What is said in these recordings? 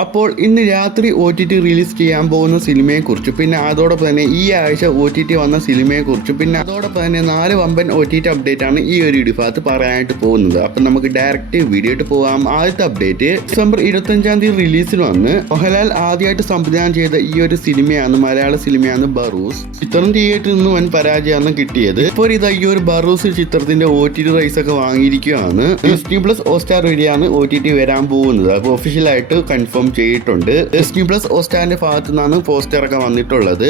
അപ്പോൾ ഇന്ന് രാത്രി OTT റിലീസ് ചെയ്യാൻ പോകുന്ന സിനിമയെക്കുറിച്ച്, പിന്നെ അതോടൊപ്പം തന്നെ ഈ ആഴ്ച OTT വന്ന സിനിമയെക്കുറിച്ച്, പിന്നെ അതോടൊപ്പം തന്നെ 4 വമ്പൻ OTT അപ്ഡേറ്റ് ആണ് ഈ ഒരു ഇടിഭാഗത്ത് പറയാനായിട്ട് പോകുന്നത്. അപ്പം നമുക്ക് ഡയറക്റ്റ് വീഡിയോ ആയിട്ട് പോകാം. ആദ്യത്തെ അപ്ഡേറ്റ് ഡിസംബർ 25-ാം തീയതി റിലീസിൽ വന്ന് മോഹൻലാൽ ആദ്യമായിട്ട് സംവിധാനം ചെയ്ത ഈ ഒരു സിനിമയാണ്, മലയാള സിനിമയാണ് ബറൂസ്. ചിത്രം തിയേറ്ററിൽ നിന്ന് വൻ പരാജയമാണ് കിട്ടിയത്. ഇപ്പോൾ ഇതാ ഈ ഒരു ബറൂസ് ചിത്രത്തിന്റെ OTT റൈസ് ഒക്കെ വാങ്ങിയിരിക്കുകയാണ്. ഡിസ്നി പ്ലസ് ഹോട്ട്സ്റ്റാർ വഴിയാണ് OTT വരാൻ പോകുന്നത്. അപ്പോൾ ഒഫീഷ്യലായിട്ട് കൺഫേം ചെയ്തിട്ടുണ്ട്. ഡിസ്നി പ്ലസ് ഹോട്ട്സ്റ്റാറിന്റെ ഭാഗത്തു നിന്നാണ് പോസ്റ്റർ ഒക്കെ വന്നിട്ടുള്ളത്.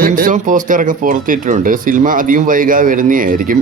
പോസ്റ്റർ ഒക്കെ പുറത്തിട്ടുണ്ട്. സിനിമ അധികം വൈകാതെ വരുന്നതായിരിക്കും.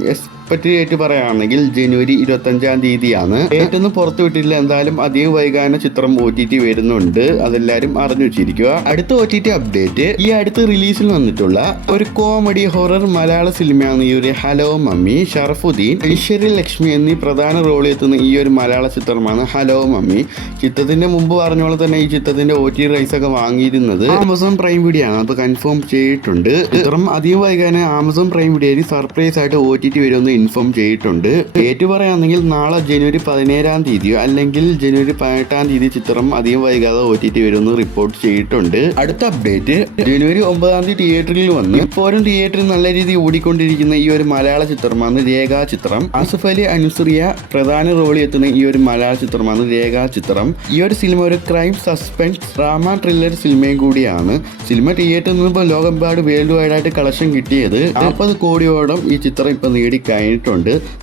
പറ്റിയായിട്ട് പറയുകയാണെങ്കിൽ ജനുവരി 25-ാം തീയതിയാണ്. ഡേറ്റൊന്നും പുറത്തു വിട്ടില്ല. എന്തായാലും അധികം വൈകാതെ ചിത്രം OTT വരുന്നുണ്ട്. അതെല്ലാരും അറിഞ്ഞു വെച്ചിരിക്കുക. അടുത്ത OTT അപ്ഡേറ്റ് ഈ അടുത്ത് റിലീസിൽ വന്നിട്ടുള്ള ഒരു കോമഡി ഹൊറർ മലയാള സിനിമയാണ് ഈ ഒരു ഹലോ മമ്മി. ഷറഫുദ്ദീൻ, ഐശ്വര്യ ലക്ഷ്മി എന്നീ പ്രധാന റോളിൽ എത്തുന്ന ഈ ഒരു മലയാള ചിത്രമാണ് ഹലോ മമ്മി. ചിത്രത്തിന്റെ മുമ്പ് പറഞ്ഞ തന്നെ ഈ ചിത്രത്തിന്റെ OTT റൈസ് ഒക്കെ വാങ്ങിയിരുന്നത് ആമസോൺ പ്രൈം വീഡിയോ ആണ്. അത് കൺഫേം ചെയ്തിട്ടുണ്ട്. ചിത്രം അധികം വൈകാതെ ആമസോൺ പ്രൈം വീഡിയോയിൽ സർപ്രൈസ് ആയിട്ട് OTT വരുമെന്ന് ഇൻഫോം ചെയ്തിട്ടുണ്ട്. ഡേറ്റ് പറയുകയാണെങ്കിൽ നാളെ ജനുവരി 17-ാം തീയതിയോ അല്ലെങ്കിൽ ജനുവരി 18-ാം തീയതി ചിത്രം അധികം വൈകാതെ OTT വരുമെന്ന് റിപ്പോർട്ട് ചെയ്തിട്ടുണ്ട്. അടുത്ത അപ്ഡേറ്റ് ജനുവരി 9-ാം തീയതി തിയേറ്ററിൽ വന്ന് ഇപ്പോഴും തിയേറ്ററിൽ നല്ല രീതിയിൽ ഓടിക്കൊണ്ടിരിക്കുന്ന ഈ ഒരു മലയാള ചിത്രമാണ് രേഖാ ചിത്രം. ആസിഫ് അലി, അനുസറിയ പ്രധാന റോളിൽ എത്തുന്ന ഈ ഒരു മലയാള ചിത്രമാണ് രേഖാ ചിത്രം. ഈ ഒരു സിനിമ ഒരു ക്രൈം, സസ്പെൻസ്, ഡ്രാമ, ത്രില്ലർ സിനിമയും കൂടിയാണ്. സിനിമ തിയേറ്ററിൽ നിന്ന് ഇപ്പോൾ ലോകമെമ്പാട് വേൾഡ് വൈഡ് ആയിട്ട് കളക്ഷൻ കിട്ടിയത് 40 കോടിയോളം ഈ ചിത്രം ഇപ്പൊ നേടിക്കഴിഞ്ഞിട്ടുണ്ട്.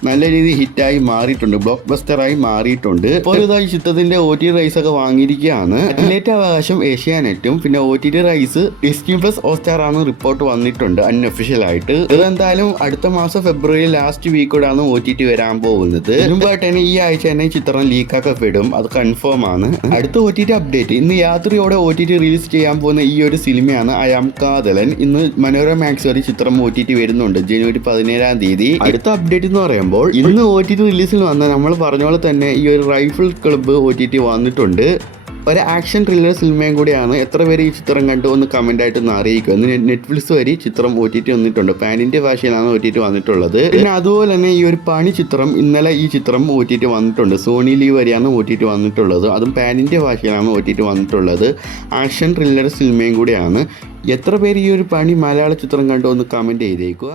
നല്ല രീതിയിൽ ഹിറ്റായി മാറിയിട്ടുണ്ട്, ബ്ലോക്ക് ബസ്റ്ററായി മാറിയിട്ടുണ്ട്. ഇപ്പോൾ ഈ ചിത്രത്തിന്റെ OTT റൈസ് ഒക്കെ വാങ്ങിയിരിക്കുകയാണ്. അത്ലേറ്റ് അവകാശം ഏഷ്യാനെറ്റും, പിന്നെ OTT rights Disney plus Hotstar ആണ് റിപ്പോർട്ട് വന്നിട്ടുണ്ട് അൺഒഫീഷ്യൽ ആയിട്ട്. ഇതെന്തായാലും അടുത്ത മാസം ഫെബ്രുവരി ലാസ്റ്റ് വീക്കോടാണ് OTT വരാൻ പോകുന്നത്. മുമ്പായിട്ട് തന്നെ ഈ ആഴ്ച തന്നെ ചിത്രം ലീക്കൊക്കെ വിടും. അത് കൺഫേം ആണ്. അടുത്ത OTT അപ്ഡേറ്റ് ഇന്ന് രാത്രിയോടെ OTT റിലീസ് ചെയ്യാൻ പോകുന്ന ഈ ഒരു സിനിമയാണ് ഐ ആം കാതലൻ. ഇന്ന് മനോരമ മാക്സ് വരെ ചിത്രം OTT വരുന്നുണ്ട് ജനുവരി 17-ാം തീയതി. അടുത്ത അപ്ഡേറ്റ് എന്ന് പറയുമ്പോൾ ഇന്ന് OTT റിലീസിൽ വന്ന നമ്മൾ പറഞ്ഞ പോലെ തന്നെ ഈ ഒരു റൈഫിൾ ക്ലബ്ബ് OTT വന്നിട്ടുണ്ട്. ഒരു ആക്ഷൻ ത്രില്ലർ സിനിമയും കൂടിയാണ്. എത്ര പേര് ഈ ചിത്രം കണ്ടു ഒന്ന് കമന്റ് ആയിട്ട് ഒന്ന് അറിയിക്കുക. നെറ്റ്ഫ്ലിക്സ് വഴി ചിത്രം OTT വന്നിട്ടുണ്ട്. പാൻ ഇന്ത്യ ഭാഷയിലാണ് OTT വന്നിട്ടുള്ളത്. പിന്നെ അതുപോലെ തന്നെ ഈ ഒരു പണി ചിത്രം ഇന്നലെ ഈ ചിത്രം OTT വന്നിട്ടുണ്ട്. സോണി ലീവ് വരെയാണ് OTT വന്നിട്ടുള്ളത്. അതും പാൻ ഇന്ത്യ ഭാഷയിലാണ് OTT വന്നിട്ടുള്ളത്. ആക്ഷൻ ത്രില്ലർ സിനിമയും കൂടിയാണ്. എത്ര പേര് ഈ ഒരു പണി മലയാള ചിത്രം കണ്ടു ഒന്ന് കമന്റ് ചെയ്തേക്കുക.